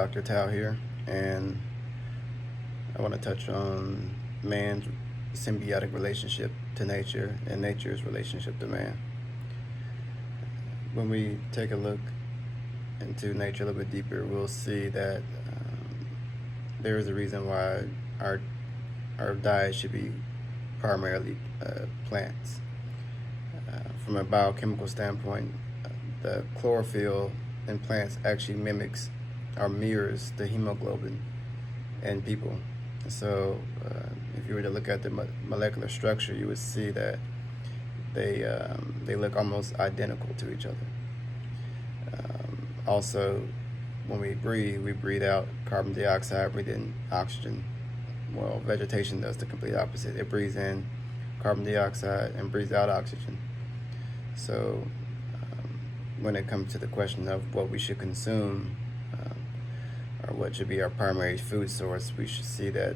Dr. Tao here, and I want to touch on man's symbiotic relationship to nature and nature's relationship to man. When we take a look into nature a little bit deeper, we'll see that there is a reason why our our diet should be primarily plants. From a biochemical standpoint, the chlorophyll in plants actually mimics or mirrors the hemoglobin in people. So, if you were to look at the molecular structure, you would see that they look almost identical to each other. Also, when we breathe out carbon dioxide, breathe in oxygen. Well, vegetation does the complete opposite. It breathes in carbon dioxide and breathes out oxygen. So, when it comes to the question of what we should consume, or what should be our primary food source, we should see that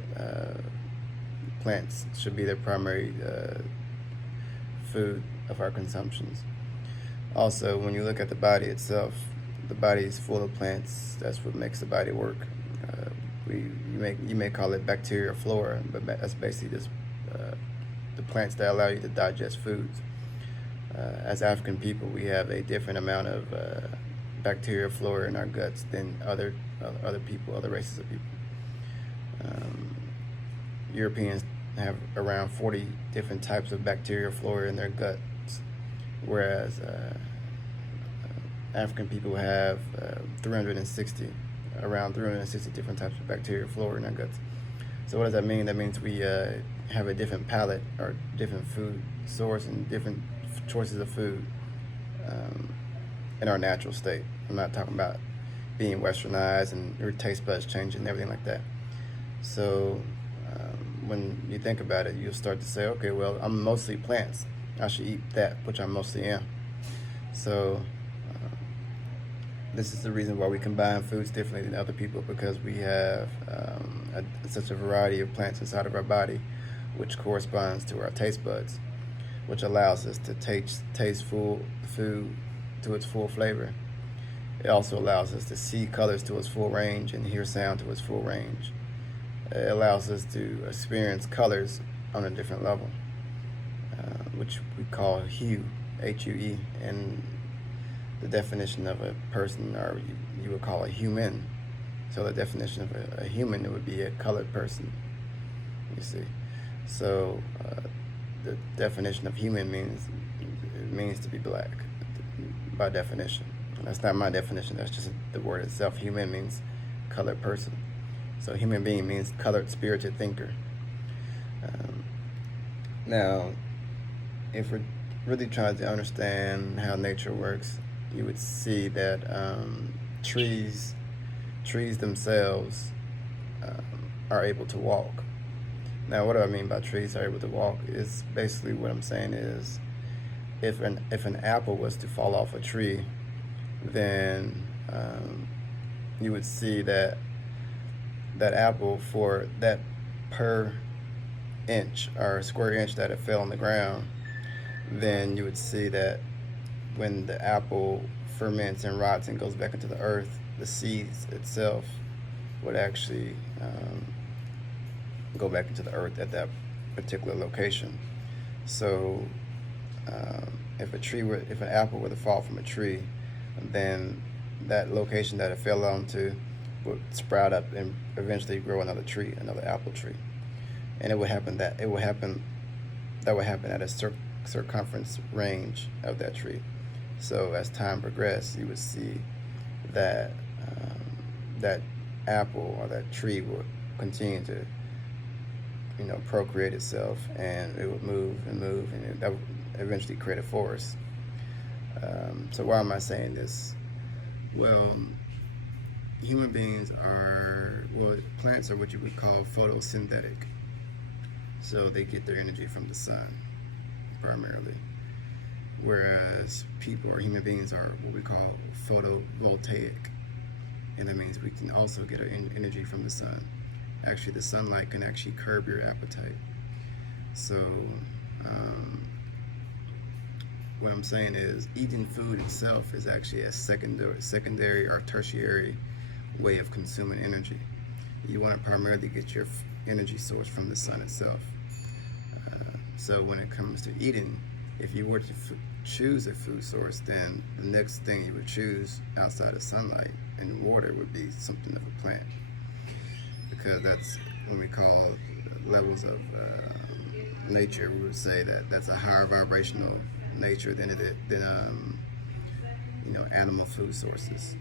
plants should be the primary food of our consumptions. Also, when you look at the body itself, the body is full of plants. That's what makes the body work. You may call it bacteria flora, but that's basically just the plants that allow you to digest foods. As African people, we have a different amount of bacteria flora in our guts than other people, other races of people. Europeans have around 40 different types of bacteria flora in their guts, whereas African people have around 360 different types of bacteria flora in our guts. So what does that mean? That means we have a different palate or different food source and different choices of food in our natural state. I'm not talking about being westernized and your taste buds changing and everything like that. So when you think about it, you'll start to say, okay, well, I'm mostly plants. I should eat that, which I mostly am. So this is the reason why we combine foods differently than other people, because we have such a variety of plants inside of our body, which corresponds to our taste buds, which allows us to taste food to its full flavor. It also allows us to see colors to its full range and hear sound to its full range. It allows us to experience colors on a different level, which we call hue, H-U-E, and the definition of a person, or you would call a human. So the definition of a human, it would be a colored person, you see. So the definition of human means to be black, by definition. And that's not my definition, that's just the word itself. Human means colored person. So human being means colored, spirited thinker. Now, if we're really trying to understand how nature works, you would see that trees themselves are able to walk. Now, what do I mean by trees are able to walk? Is basically what I'm saying is, if an apple was to fall off a tree, then you would see that apple, for that per inch or square inch that it fell on the ground, then you would see that when the apple ferments and rots and goes back into the earth, the seeds itself would actually go back into the earth at that particular location. So if an apple were to fall from a tree, then that location that it fell onto would sprout up and eventually grow another tree, another apple tree. And that would happen at a circumference range of that tree. So as time progressed, you would see that that apple or that tree would continue to, procreate itself, and it would move and move, and that would eventually create a forest. So why am I saying this? Well, plants are what you would call photosynthetic. So they get their energy from the sun, primarily. Whereas people or human beings are what we call photovoltaic. And that means we can also get our energy from the sun. Actually, the sunlight can actually curb your appetite. So what I'm saying is, eating food itself is actually a secondary or tertiary way of consuming energy. You want to primarily get your energy source from the sun itself. So when it comes to eating, if you were to choose a food source, then the next thing you would choose outside of sunlight and water would be something of a plant, because that's what we call levels of nature. We would say that that's a higher vibrational nature than animal food sources.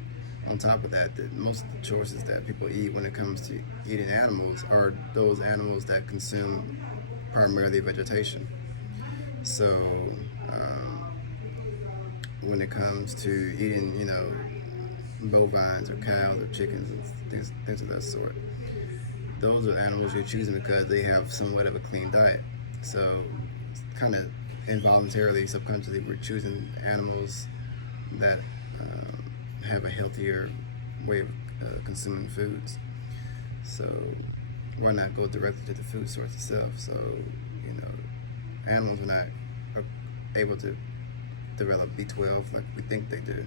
On top of that, most of the choices that people eat when it comes to eating animals are those animals that consume primarily vegetation. So when it comes to eating, bovines or cows or chickens and things of that sort, those are animals you're choosing because they have somewhat of a clean diet. So kind of involuntarily, subconsciously, we're choosing animals that have a healthier way of consuming foods. So why not go directly to the food source itself? So animals are not able to develop B12 like we think they do.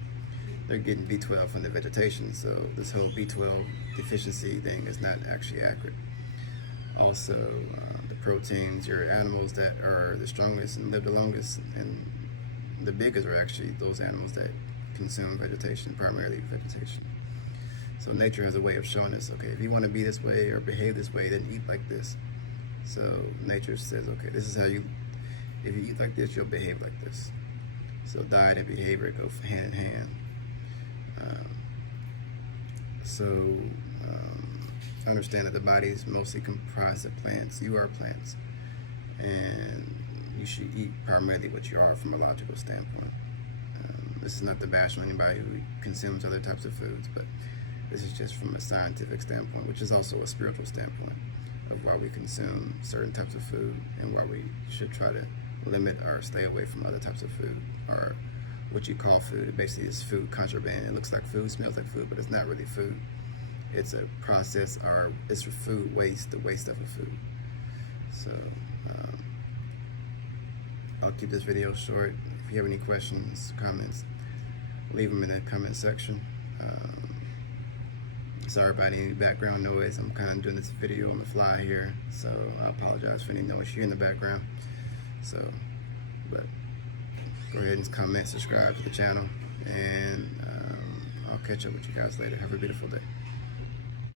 They're getting B12 from the vegetation, so this whole B12 deficiency thing is not actually accurate. Also, the proteins, your animals that are the strongest and live the longest and the biggest are actually those animals that consume vegetation, primarily vegetation. So nature has a way of showing us, okay, if you want to be this way or behave this way, then eat like this. So nature says, okay, this is how if you eat like this, you'll behave like this. So diet and behavior go hand in hand. Understand that the body is mostly comprised of plants. You are plants, and you should eat primarily what you are from a logical standpoint. This is not to bash on anybody who consumes other types of foods, but this is just from a scientific standpoint, which is also a spiritual standpoint of why we consume certain types of food and why we should try to limit or stay away from other types of food, or what you call food. It basically is food contraband. It looks like food, smells like food, but it's not really food. It's a process, or it's for food waste, the waste of a food. So I'll keep this video short. If you have any questions, comments, leave them in the comment section. Sorry about any background noise. I'm kind of doing this video on the fly here, so I apologize for any noise you hear in the background. But go ahead and comment, subscribe to the channel, and I'll catch up with you guys later. Have a beautiful day.